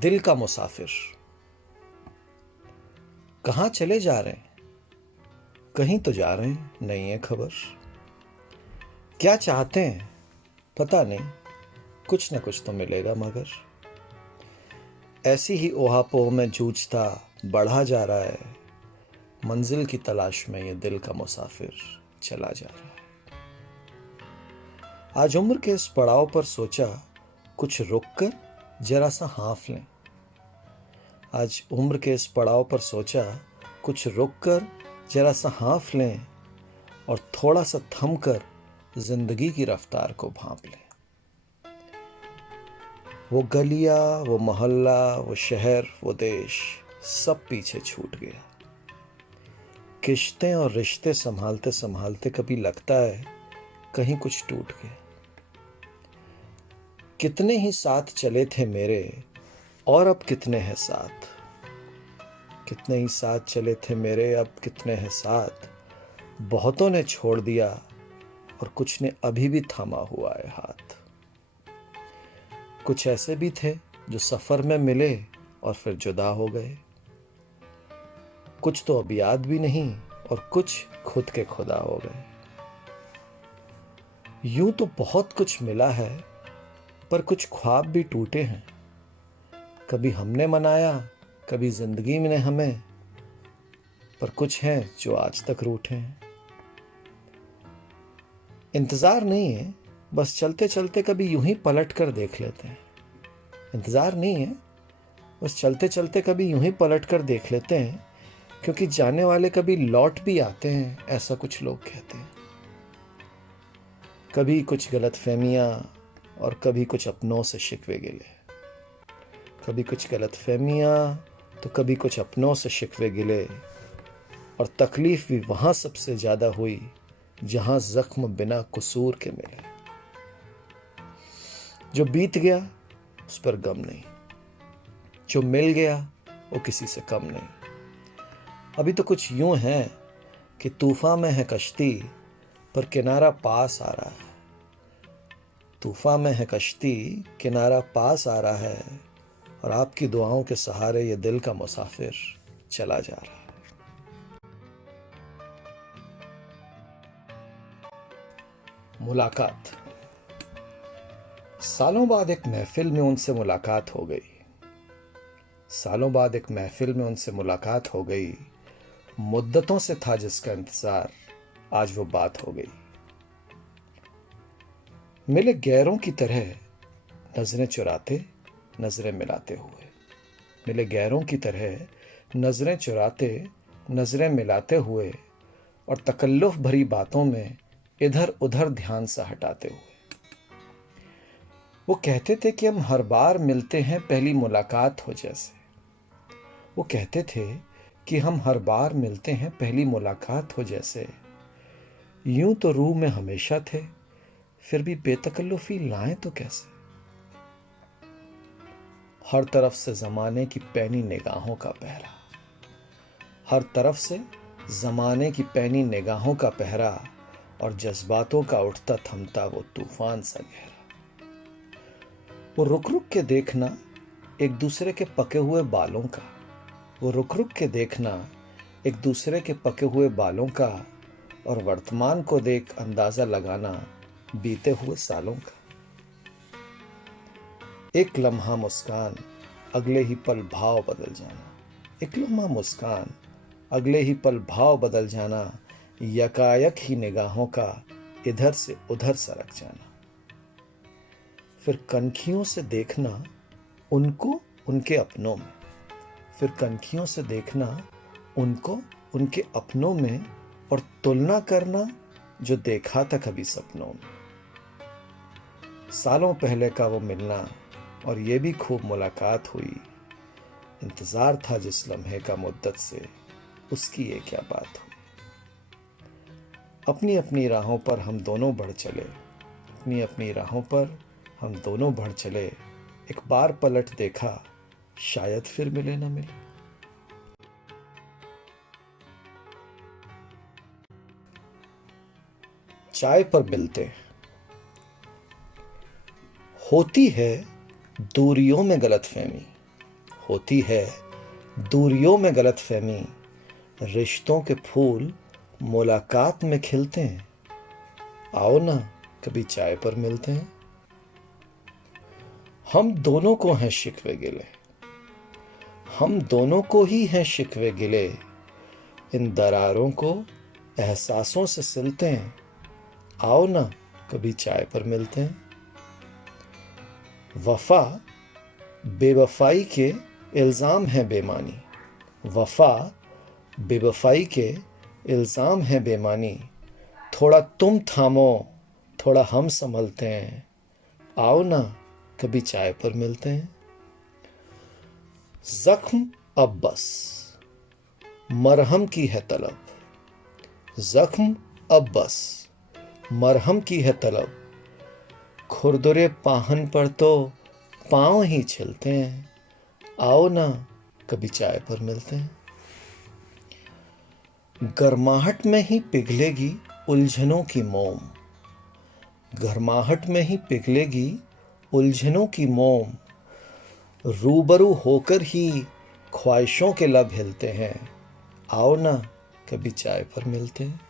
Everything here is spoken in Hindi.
दिल का मुसाफिर। कहाँ चले जा रहे हैं? कहीं तो जा रहे हैं, नहीं है खबर। क्या चाहते हैं पता नहीं, कुछ न कुछ तो मिलेगा मगर। ऐसी ही ओहापोह में जूझता बढ़ा जा रहा है, मंजिल की तलाश में ये दिल का मुसाफिर चला जा रहा है। आज उम्र के इस पड़ाव पर सोचा कुछ रुक कर जरा सा हाँफ लें। आज उम्र के इस पड़ाव पर सोचा कुछ रुक कर जरा सा हाँफ लें और थोड़ा सा थम कर जिंदगी की रफ्तार को भांप लें। वो गलियां, वो मोहल्ला, वो शहर, वो देश, सब पीछे छूट गया। किश्तें और रिश्ते संभालते संभालते कभी लगता है कहीं कुछ टूट गया। कितने ही साथ चले थे मेरे और अब कितने हैं साथ। कितने ही साथ चले थे मेरे, अब कितने हैं साथ। बहुतों ने छोड़ दिया और कुछ ने अभी भी थामा हुआ है हाथ। कुछ ऐसे भी थे जो सफर में मिले और फिर जुदा हो गए। कुछ तो अब याद भी नहीं और कुछ खुद के खुदा हो गए। यूं तो बहुत कुछ मिला है पर कुछ ख्वाब भी टूटे हैं। कभी हमने मनाया, कभी जिंदगी ने हमें, पर कुछ हैं जो आज तक रूठे हैं। इंतजार नहीं है, बस चलते चलते कभी यूं ही पलट कर देख लेते हैं। इंतजार नहीं है, बस चलते चलते कभी यूं ही पलट कर देख लेते हैं, क्योंकि जाने वाले कभी लौट भी आते हैं, ऐसा कुछ लोग कहते हैं। कभी कुछ गलतफहमियां और कभी कुछ अपनों से शिकवे गिले। कभी कुछ गलतफहमियां तो कभी कुछ अपनों से शिकवे गिले। और तकलीफ भी वहां सबसे ज्यादा हुई जहां जख्म बिना कसूर के मिले। जो बीत गया उस पर गम नहीं, जो मिल गया वो किसी से कम नहीं। अभी तो कुछ यूं है कि तूफान में है कश्ती पर किनारा पास आ रहा है। तूफान में है कश्ती, किनारा पास आ रहा है और आपकी दुआओं के सहारे ये दिल का मुसाफिर चला जा रहा है। मुलाकात। सालों बाद एक महफिल में उनसे मुलाकात हो गई। सालों बाद एक महफिल में उनसे मुलाकात हो गई। मुद्दतों से था जिसका इंतजार, आज वो बात हो गई। मिले गैरों की तरह नजरें चुराते, नजरें मिलाते हुए। मिले गैरों की तरह नजरें चुराते, नजरें मिलाते हुए और तकल्लुफ भरी बातों में इधर उधर ध्यान सा हटाते हुए। वो कहते थे कि हम हर बार मिलते हैं पहली मुलाकात हो जैसे। वो कहते थे कि हम हर बार मिलते हैं पहली मुलाकात हो जैसे। यूं तो रूह में हमेशा थे, फिर भी बेतकल्लुफी लाएं तो कैसे। हर तरफ से जमाने की पैनी निगाहों का पहरा। हर तरफ से जमाने की पैनी निगाहों का पहरा और जज्बातों का उठता थमता वो तूफान सा गहरा। वो रुक रुक के देखना एक दूसरे के पके हुए बालों का। वो रुक रुक के देखना एक दूसरे के पके हुए बालों का और वर्तमान को देख अंदाजा लगाना बीते हुए सालों का। एक लम्हा मुस्कान, अगले ही पल भाव बदल जाना। एक लम्हा मुस्कान, अगले ही पल भाव बदल जाना। यकायक ही निगाहों का इधर से उधर सरक जाना। फिर कनखियों से देखना उनको उनके अपनों में। फिर कनखियों से देखना उनको उनके अपनों में और तुलना करना जो देखा था कभी सपनों में। सालों पहले का वो मिलना और ये भी खूब मुलाकात हुई। इंतजार था जिस लम्हे का मुद्दत से, उसकी ये क्या बात हुई। अपनी अपनी राहों पर हम दोनों बढ़ चले। अपनी अपनी राहों पर हम दोनों बढ़ चले। एक बार पलट देखा, शायद फिर मिले न मिले। चाय पर मिलते। होती है दूरियों में गलतफहमी। होती है दूरियों में गलतफहमी, रिश्तों के फूल मुलाकात में खिलते हैं, आओ ना कभी चाय पर मिलते हैं। हम दोनों को हैं शिकवे गिले, हम दोनों को ही हैं शिकवे गिले, इन दरारों को एहसासों से सिलते हैं, आओ ना कभी चाय पर मिलते हैं। वफा बेवफाई के इल्ज़ाम है बेमानी, वफा बेवफाई के इल्ज़ाम है बेमानी, थोड़ा तुम थामो थोड़ा हम संभलते हैं, आओ ना कभी चाय पर मिलते हैं। जख्म अब बस मरहम की है तलब, जख्म अब बस मरहम की है तलब, खुरदुरे पाहन पर तो पाँव ही छिलते हैं, आओ ना कभी चाय पर मिलते हैं। गर्माहट में ही पिघलेगी उलझनों की मोम, गर्माहट में ही पिघलेगी उलझनों की मोम, रूबरू होकर ही ख्वाहिशों के लब हिलते हैं, आओ ना कभी चाय पर मिलते हैं।